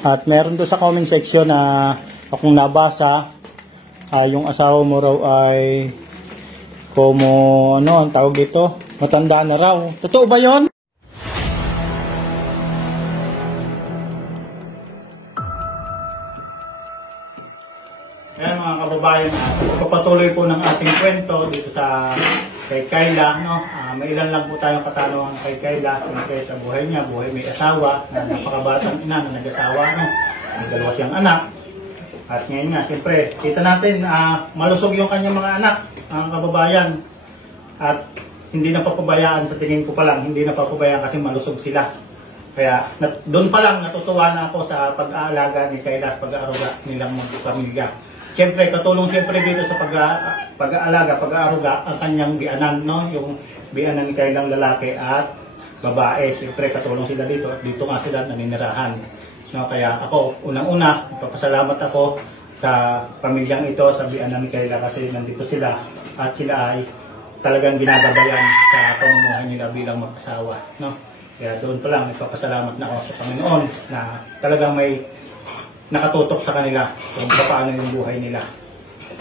At meron doon sa comment section na akong nabasa, yung asawa mo raw ay ano ang tawag dito, matanda na raw. Totoo ba yon? Ayan mga kababayan, pagpapatuloy po ng ating kwento dito sa kay Kayla, no? May ilan lang po tayong katanungan kay Kayla kaya sa buhay niya, buhay may asawa, na napakabatang ina na nag-asawa, no? May dalawa siyang anak. At ngayon nga, siyempre, kita natin, malusog yung kanyang mga anak, ang kababayan. At hindi na papabayaan, sa tingin ko pa lang, hindi na papabayaan kasi malusog sila. Kaya doon pa lang natutuwa na ako sa pag-aalaga ni Kayla, pag-aaruga nilang mga pamilya. Siyempre, katulong siyempre dito sa pag-aalaga, pag-aaruga, ang kanyang bianan, no? Yung bianan ni Kaylang lalaki at babae. Siyempre, katulong sila dito at dito nga sila naninirahan. No? Kaya ako, unang-una, papasalamat ako sa pamilyang ito, sa bianan ni Kayla kasi nandito sila at sila ay talagang ginagabayan sa pamumuhay nila bilang mag-asawa. No? Kaya doon pa lang, nagpapasalamat na ako sa Panginoon na talagang may nakatutok sa kanila kung paano yung buhay nila.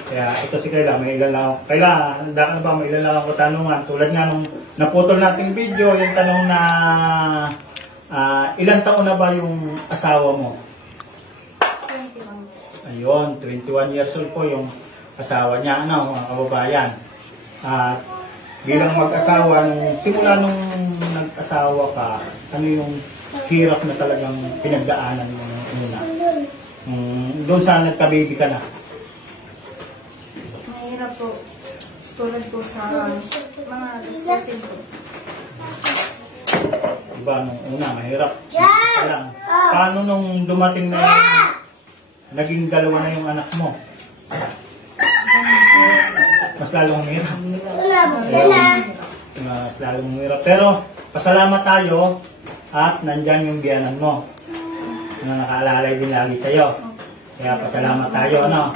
Kaya ito si Kayla, may ilan lang ako. Kayla, handa ka na ba? May ilan lang ako tanungan. Tulad nga nung naputol nating video, yung tanong na ilang taon na ba yung asawa mo? 21. Ayun, 21 years old po yung asawa niya, ano, mga kababayan. Bilang mag-asawa, simula nung nag-asawa ka, ano yung hirap na talagang pinagdaanan mo muna? Doon saan nagka-baby ka na? Mahirap po. Tulad po sa mga gastusin po. Diba, nung una, mahirap. Kaya, paano nung dumating na yung naging dalawa na yung anak mo? Mas lalong mahirap. Mas lalong mahirap. Pero, pasalamat tayo at nandyan yung biyanan mo na nakaalalay din lagi sa'yo. Kaya pasalamat tayo, ano?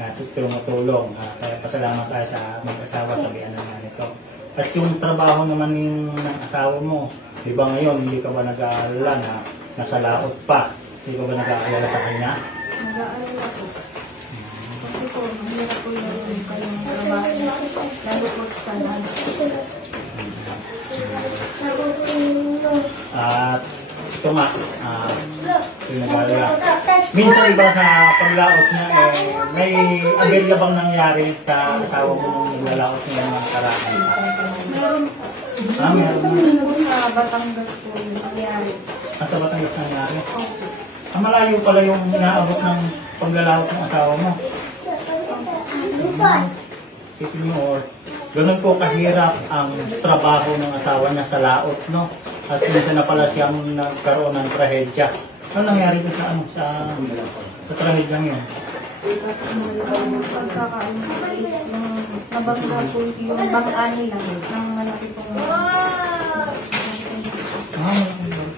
Kasi tumutulong. Kaya pasalamat tayo sa mag-asawa sa biyanan na nito. At yung trabaho naman ng asawa mo, di ba ngayon, hindi ka ba nag-aalala na nasa laot pa? Hindi ka ba nag-aalala sa kanya? Nag-aalala po. Kasi po, mahirap po yung kayong trabaho. Lalo po sa lahat. At ito nga, pinag-aalala. Minsan iba sa paglaot niya, may aberya bang nangyari sa asawa mo nung naglalaot niya ng karaan? Meron po. Meron po sa Batangas po yung nangyari. Sa Batangas nangyari? Malayo pala yung inaabot ng paglalaot ng asawa mo. Isipin nyo, ganun po kahirap ang trabaho ng asawa niya sa laot, no? At minsan na pala siyang nagkaroon ng trahedya. Ano nangyari doon sa trahedya niya? Pagkakaano po is yung nabangga po yung bangka nila ng malaki pong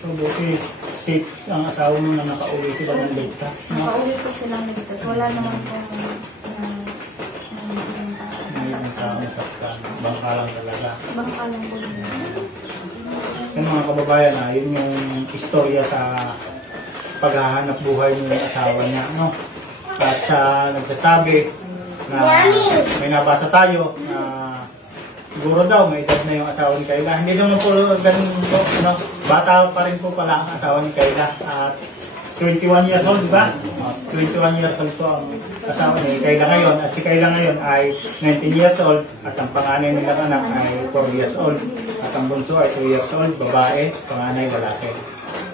So, buti safe ang asawa mo na nakauwi sila ng ligtas, no? nakauwi po silang nagtas. Wala naman pong Ngayon taong saktan. Bangka lang talaga. bangka lang po yun. Yung mga kababayan, yun yung istorya sa paghahanap buhay ng asawa niya, no? At nagsasabi na may nabasa tayo na siguro daw may edad na yung asawa ni Kayla. Hindi naman po ganun po, no? Bata pa rin po pala ang asawa ni Kayla. At 21 years old, ba? 21 years old po ang asawa ni Kayla ngayon. At si Kayla ngayon ay 19 years old. At ang panganay nilang anak ay 4 years old. At ang bunso ay 2 years old, babae, panganay, lalaki.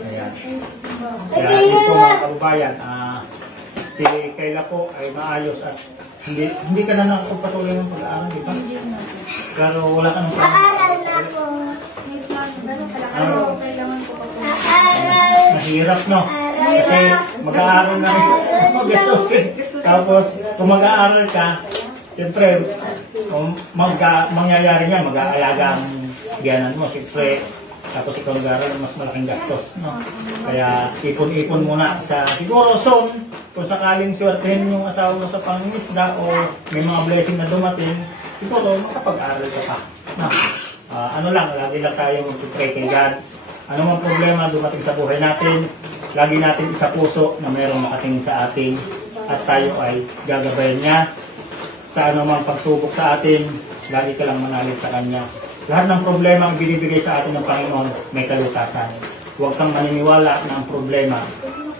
Ayan. Kaya yun po mga kababayan, si Kayla po ay maayos at hindi ka na nakapagpatuloy ng pag-aaral, di ba? Pero wala ka nang Aaral na po. May plano, ganun pala. Pero kailangan ko pa po. mahirap, no? Kasi mag-aaral na rin. Tapos, kung mag-aaral ka, siyempre, kung mangyayari niya, mag-aalaga ang biyanan mo. Siyempre, tapos ikaw nag-aaral, mas malaking gastos, no? Kaya, ipon-ipon muna sa siguro soon, kung sakaling swertehin yung asawa mo sa pangingisda o may mga blessing na dumating, siguro makapag-aaral ka pa. No? Ano lang, lagi lang tayo mag-pray kay God Ano mang problema dumating sa buhay natin, lagi natin isa puso na mayroong nakatingin sa atin at tayo ay gagabayan niya. Sa anumang pagsubok sa atin, lagi ka lang manalig sa Kanya. Lahat ng problema ang binibigay sa atin ng Panginoon may kalutasan. Huwag kang maniniwala na ang problema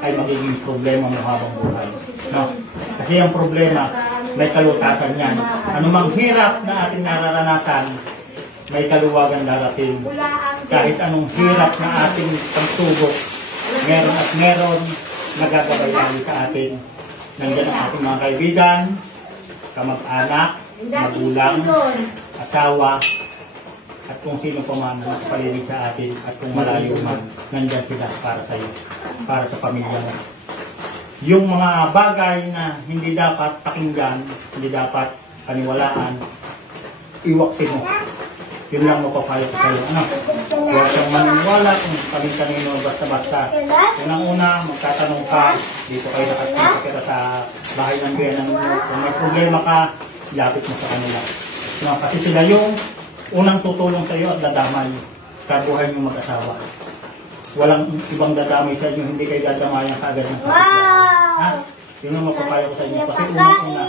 ay magiging problema mo habang buhay. No? Kasi ang problema, may kalutasan yan. Anumang hirap na ating nararanasan, may kaluwagan darating. Kahit anong hirap na ating pagsubok, meron at meron nagagabayan sa atin. Nandiyan ang ating mga kaibigan, kamag-anak, magulang, asawa, at kung sino pa man na nakapaligid sa atin at kung malayo man, nandyan sila para sa iyo, para sa pamilya mo. Yung mga bagay na hindi dapat pakinggan, hindi dapat paniwalaan, iwaksin mo. Yun lang mapapayo ko sa iyo. Ano? Huwag kang maniniwala kung kami-kanino basta-basta. Unang-una, magtatanong ka, dito kayo nakakita sa bahay ng biyanan mo. Kung may problema ka, lapit mo sa kanila. No, kasi sila yung unang tutulong sa iyo at dadamay sa buhay niyong mag-asawa. Walang ibang dadamay sa inyo, hindi kayo dadamayan kaagad ng kapitbahay. Ha? Yun ang mapapayo ko sa inyo. Kasi unang-una,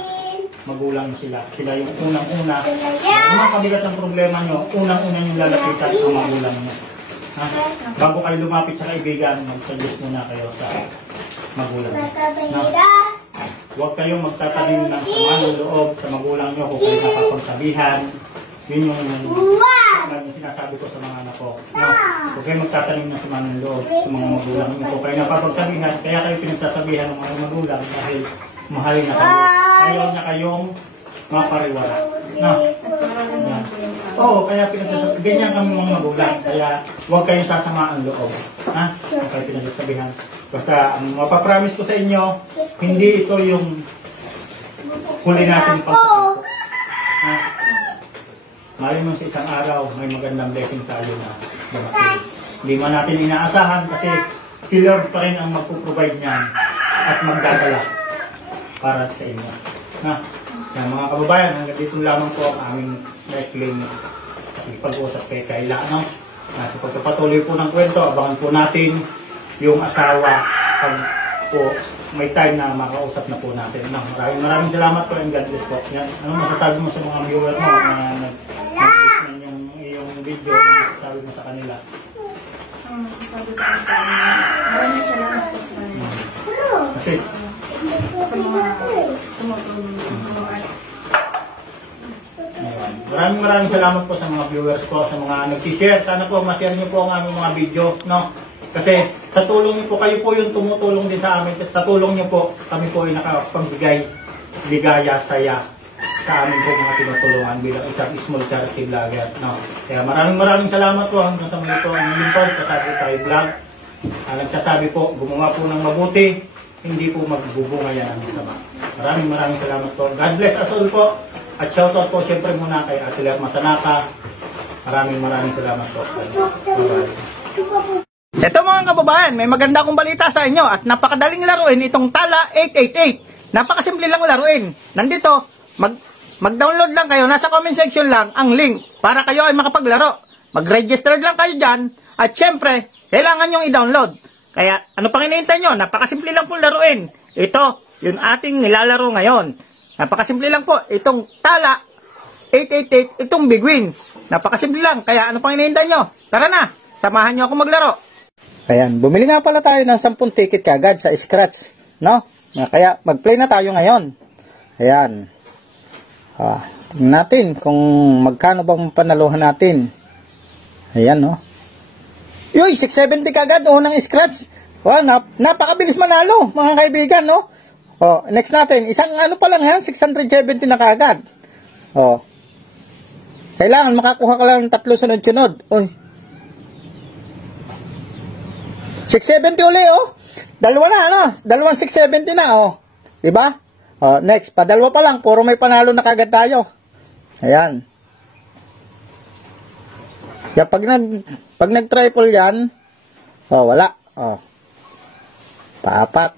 magulang sila. Sila yung unang-una. Kung makabigat ang problema nyo, unang-una yung lalapitan ang magulang nyo. Ha? Bago kayo lumapit sa kaibigan, mag-suggest muna kayo sa magulang nyo. Huwag kayong magtatanim ng sama ng loob sa magulang nyo kung kayo nakapagsabihan. Yun yung sinasabi ko sa mga anak ko. No? Huwag kayo magtatanim ng sama ng loob sa mga magulang nyo kung kayo nakapagsabihan. Kaya kayo pinagsasabihan ng mga magulang dahil mahalin na kayo. Ayaw na kayong mapariwara. No? Yan. Oo, kaya pinagsasabihan. Ganyan kami mga magulang. Kaya huwag kayong sasama ang loob. Ha? Huwag kayo pinagsasabihan. Basta, ang mapapromise ko sa inyo, hindi ito yung huli natin pagkakot. Ha? Mali mo sa isang araw, may magandang blessing tayo na dumating. Hindi man natin inaasahan kasi si Lord pa rin ang magpuprovide niyan at magdadala para sa inyo. Na, yan, mga kababayan, hanggang dito lamang po ang aming na-claim pag-uusap kay Kayla. No? Sa pagpapatuloy po ng kwento, abangan po natin yung asawa pag po may time na makausap na po natin. No? Maraming salamat po and God bless po. Yan, ano masasabi mo sa mga viewer mo na nag-listen yung iyong video, ano masasabi mo sa kanila? Sabi ko po, maraming salamat po sa kanila. Kasi Sa mga tumutulong. maraming salamat po sa mga viewers ko, sa mga nag-share. Sana po ma-share niyo po ang aming mga video, no? Kasi sa tulong niyo po, kayo po yung tumutulong din sa amin. Sa tulong niyo po, kami po ay nakapagbigay ligaya, saya sa amin po mga tinutulungan bilang isang small charity vlogger, no? Kaya maraming salamat po hanggang sa mga ito ang lingkod sa Sabi Tayo Vlog. Nagsasabi po, gumawa po ng mabuti, hindi po magbubunga yan ang masama. Maraming salamat po. God bless us all po. At shoutout po siyempre muna kay Ate Lerma Tanaka. Maraming salamat po. Bye-bye. Ito mga kababayan, may maganda akong balita sa inyo at napakadaling laruin itong Tala 888. Napakasimple lang laruin. Nandito, mag-download lang kayo. Nasa comment section lang ang link para kayo ay makapaglaro. Mag-register lang kayo dyan at syempre, kailangan nyo i-download. Kaya, ano pang hinihintay nyo? Napakasimple lang pong laruin. Ito, yung ating nilalaro ngayon. Napakasimple lang po. Itong Tala 888, itong Big Win. Napakasimple lang. Kaya, ano pang hinihintay nyo? Tara na, samahan nyo ako maglaro. Ayan, bumili nga pala tayo ng 10 ticket kagad sa Scratch. No? Kaya, mag-play na tayo ngayon. Ayan. Tingnan natin kung magkano bang panaluhan natin. Ayan, no? Yoy, 670 kagad, unang scratch. Well, napakabilis manalo, mga kaibigan, no? Next natin, isang ano pa lang yan, 670 na kagad. Kailangan makakuha ka lang ng 3 sunod-sunod. Uy. 670 uli, oh. Dalawa na, ano? Dalawang 670 na, oh. Diba? Next, padalwa pa lang, puro may panalo na kagad tayo. Ayan. Kaya pag nag-triple yan, wala. Paapat.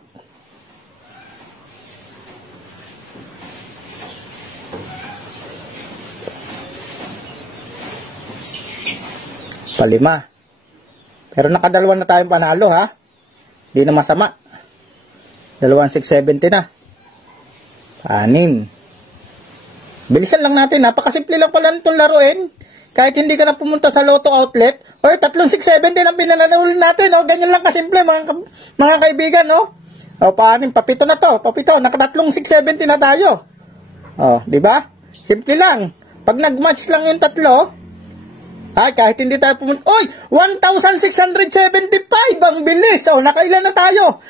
Palima. Pero nakadalawa na tayong panalo ha. Hindi na masama. 2,670 na. 6. Bilisan lang natin. Napakasimple lang pala itong laruin. Kahit hindi ka na pumunta sa Lotto Outlet. Oy, 3,670 ang pinananalo natin. O, ganyan lang kasimple mga kaibigan. O, 6. Papito na to. Papito. Naka 3,670 na tayo. O, di ba? Simple lang. Pag nag-match lang yung tatlo, ay, kahit hindi tayo pumunta. Oy! 1,675! Ang bilis! O, nakailan na tayo?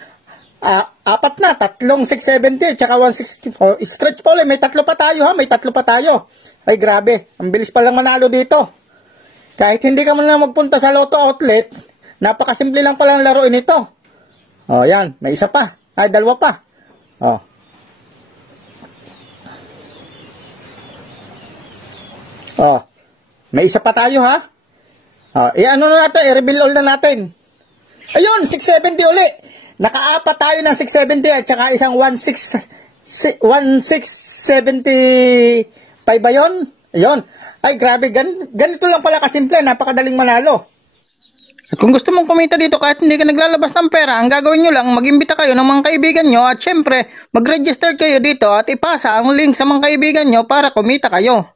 4 na. 3,670. Tsaka 164. Stretch pa ulit. May 3 pa tayo ha. May 3 pa tayo. Ay, grabe. Ang bilis palang manalo dito. Kahit hindi ka man lang magpunta sa Lotto Outlet, napakasimple lang palang laruin ito. O, yan. May isa pa. Ay, 2 pa. O. O. May isa pa tayo ha. Ano na natin, i-reveal all na natin. Ayun, 670 uli. Naka-4 tayo ng 670 at saka isang 1,675 ba yun? Ayun. Ay, grabe. Ganito lang pala kasimple. Napakadaling manalo. At kung gusto mong kumita dito kahit hindi ka naglalabas ng pera, ang gagawin nyo lang, mag-imbita kayo ng mga kaibigan nyo at syempre, mag-register kayo dito at ipasa ang link sa mga kaibigan nyo para kumita kayo.